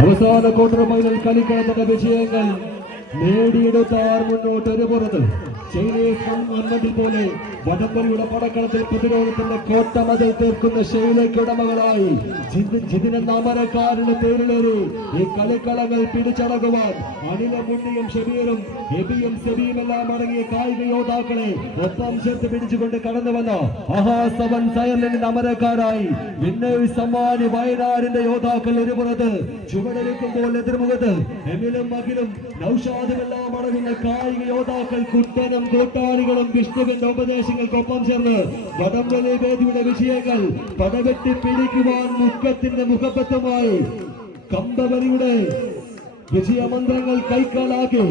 അവസാന quarter final കളിക്കളത്തിന്റെ വിജയങ്ങൾ നേടിയെടുത്താർ മുന്നോട്ട് ഒരു പുറത്ത് ചൈനീസ് മുന്നോട്ടിൽ പോലെ വടംവലിയുടെ പടക്കളത്തിൽ പ്രതിരോധത്തിന്റെ കോട്ടമതിൽ തീർക്കുന്ന ശൈലയ്ക്ക് ഉടമകളായി ജിതിനെന്ന അമരക്കാരുടെ പേരിലേറി ഈ കളിക്കളങ്ങൾ പിടിച്ചടക്കുവാൻ അനില മുന്നിയും ഷബീറും എബിയും സെബിയുമെല്ലാം അടങ്ങിയ കായിക യോദ്ധാക്കളെ ഒപ്പം ചേർത്ത് പിടിച്ചുകൊണ്ട് കടന്നു വന്ന അഹാസവൻ സയർലൻഡിന്റെ അമരക്കാരായി വിന്നേഴ്സ് സമ്മാനി വയനാടിന്റെ യോദ്ധാക്കൾ ഇരുപുറത്ത് ചുവടെടുക്കുമ്പോൾ എതിർമുഖത്ത് എമിലും അഖിലും നൗഷാദുമെല്ലാം അടങ്ങുന്ന കായിക യോദ്ധാക്കൾ കുട്ടനും കൂട്ടാളികളും വിഷ്ണുവിന്റെ ഉപദേശങ്ങൾക്കൊപ്പം ചേർന്ന് വടംവലി വേദിയുടെ വിഷയങ്ങൾ പടവെട്ടി പിടിക്കുവാൻ മുഖത്തിന്റെ മുഖപ്പത്തുമായി കമ്പവലിയുടെ വിജയമന്ത്രങ്ങൾ കൈക്കാലാക്കി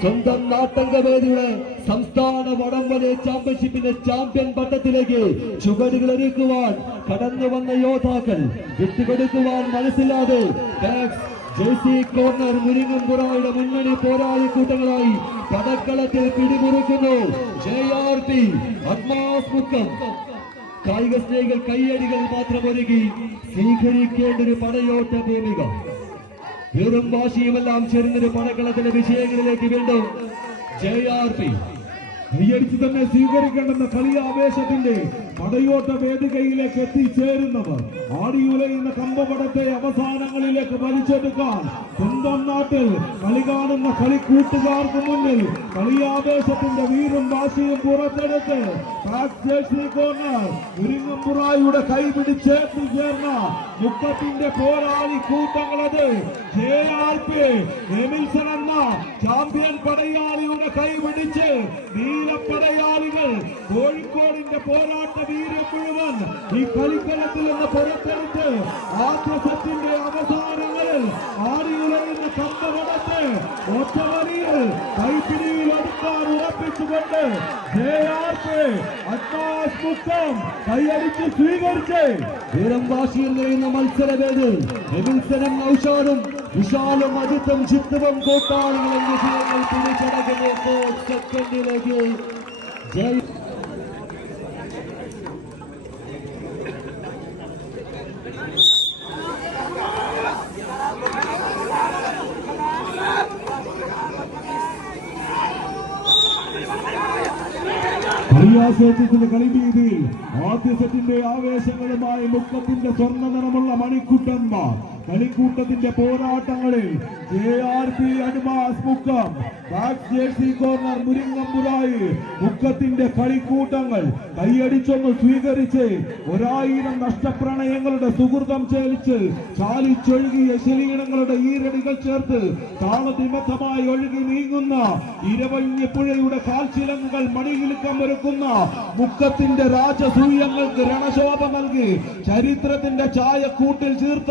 സ്വന്തം നാട്ടംഗവേദിയുടെ സംസ്ഥാന വടംവലി ചാമ്പ്യൻഷിപ്പിന്റെ ചാമ്പ്യൻ പട്ടത്തിലേക്ക് ചുവടുകളൊരുക്കുവാൻ കടന്നു വന്ന യോദ്ധാക്കൾ വിട്ടുകൊടുക്കുവാൻ മനസ്സില്ലാതെ ജേഴ്സി കോർണർ മുരിങ്ങമ്പുറായുടെ മുന്നണി പോരാളി കൂട്ടങ്ങളായി പടക്കളത്തിൽ പിടിമുറുക്കുന്നു JRP അഡ്മാസ് മുക്കം. കായിക സ്നേഹികൾ കയ്യടികൾ മാത്രം ഒരുക്കി സ്വീകരിക്കേണ്ട ഒരു പടയോട്ട ഭൂമിക. വെറും വാശിയുമെല്ലാം ചേർന്നൊരു പടക്കളത്തിലെ വിജയങ്ങളിലേക്ക് വീണ്ടും JRP കൈയടിച്ച് തന്നെ സ്വീകരിക്കേണ്ടെന്ന കളിയാവേശത്തിന്റെ പടയോട്ട വേദികയിലേക്ക് എത്തിച്ചേരുന്നവർ ആടിയുലയുന്ന കമ്പപടത്തെ അവസാനങ്ങളിലേക്ക് വലിച്ചെടുക്കാൻ സ്വന്തം നാട്ടിൽ കളി കാണുന്ന കളിക്കൂട്ടുകാർക്ക് മുന്നിൽ കളിയാവേശത്തിന്റെ വീറും വാശിയും പുറത്തെടുത്ത് മുരിങ്ങമ്പുറായുടെ കൈ പിടിച്ചേർത്ത് ചേർന്ന മുക്കത്തിന്റെ പോരാളി കൂട്ടങ്ങളത് JRP എമിൽസൺ എന്ന ചാമ്പ്യൻ പടയാളിയുടെ കൈ പിടിച്ച് നീലപ്പടയാളികൾ കോഴിക്കോടിന്റെ പോരാട്ട വീരം മുഴുവൻ ഈ കളിക്കളത്തിൽ നിന്ന് പുറത്തെടുത്ത് ആദ്യ സെറ്റിന്റെ അവസാനങ്ങളിൽ ആടിയുലയുന്ന കമ്പവടത്തെ ഒറ്റവരിയിൽ കൈപ്പിടിയിൽ എടുക്കാൻ ഉറപ്പിച്ചുകൊണ്ട് JRP അഡ്മാസ് മുക്കം കൈയടിച്ച് സ്വീകരിച്ച് വീരം വാശിയിൽ നിറയുന്ന മത്സരവേദി എമിൽസനും നൗഷാദും വിശാലും അജിത്തും ചിത്തവും കൂട്ടാളികളും വിജയങ്ങൾ പിടിച്ചടക്കുന്ന സെക്കൻഡിലേക്ക് കളിയാസത്തിന്റെ കളിവീതിയിൽ ആദ്യ സെറ്റിന്റെ ആവേശങ്ങളുമായി മുക്കത്തിന്റെ സ്വർണ്ണ നിറമുള്ള മണിക്കുട്ടന്മാർ കളിക്കൂട്ടത്തിന്റെ പോരാട്ടങ്ങളിൽ JRP അഡ്മാസ് Mukkam jersey corner Muringampurayi മുക്കത്തിന്റെ കളിക്കൂട്ടങ്ങൾ കൈയടിച്ചൊന്ന് സ്വീകരിച്ച് 1000 നഷ്ടപ്രണയങ്ങളുടെ സുഹൃതം ചേലിച്ച് ചാലിച്ചൊഴുകിയ ശരീരങ്ങളുടെ ഈരടികൾ ചേർത്ത് താളതിമത്തമായി ഒഴുകി നീങ്ങുന്ന ഇരവഞ്ഞി പുഴയുടെ കാൽച്ചിലങ്ങുകൾ മണികിലുക്കം ഒരുക്കുന്ന മുക്കത്തിന്റെ രാജസൂയങ്ങൾക്ക് രണശോഭ നൽകി ചരിത്രത്തിന്റെ ചായക്കൂട്ടിൽ ചേർത്ത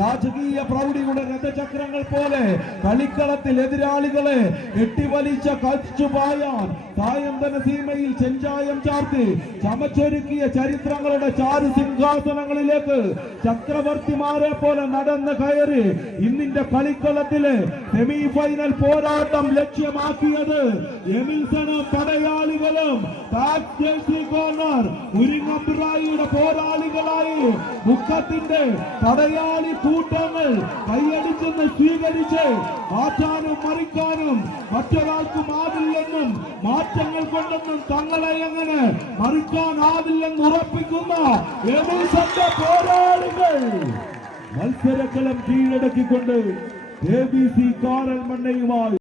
രാജകീയ പ്രൗഢിയുടെ രഥചക്രങ്ങൾ പോലെ കളിക്കളത്തിൽ എതിരാളികളെ കെട്ടിവലിച്ച കളിച്ചുപായാൻ സായന്തന സീമയിൽ ചെഞ്ചായം ചാർത്തി ചമച്ചൊരുക്കിയ ചരിത്രങ്ങളുടെ ചാരു സിംഹാസനങ്ങളിലേക്ക് ചക്രവർത്തിമാരെ പോലെ നടന്ന് കയറി ഇന്നിന്റെ കളിക്കളത്തിലെ സെമി ഫൈനൽ പോരാട്ടം ലക്ഷ്യമാക്കിയത് എമിൽസണും പടയാളികളും കോർണർ മുരിങ്ങമ്പുറായിയുടെ പോരാളികളായി മുക്കത്തിന്റെ പടയാളി കൂട്ടങ്ങൾ കൈയടിച്ചെന്ന് സ്വീകരിച്ച് മാറ്റാനും മറിക്കാനും മറ്റൊരാൾക്കുമാവില്ലെന്നും മാറ്റങ്ങൾ കൊണ്ടൊന്നും തങ്ങളെ എങ്ങനെ മറിക്കാനാവില്ലെന്ന് ഉറപ്പിക്കുന്ന എമിൽസന്റെ പോരാളികൾ മത്സരക്കളം കീഴടക്കിക്കൊണ്ട് ABC കാരൽ മണ്ണയുമായി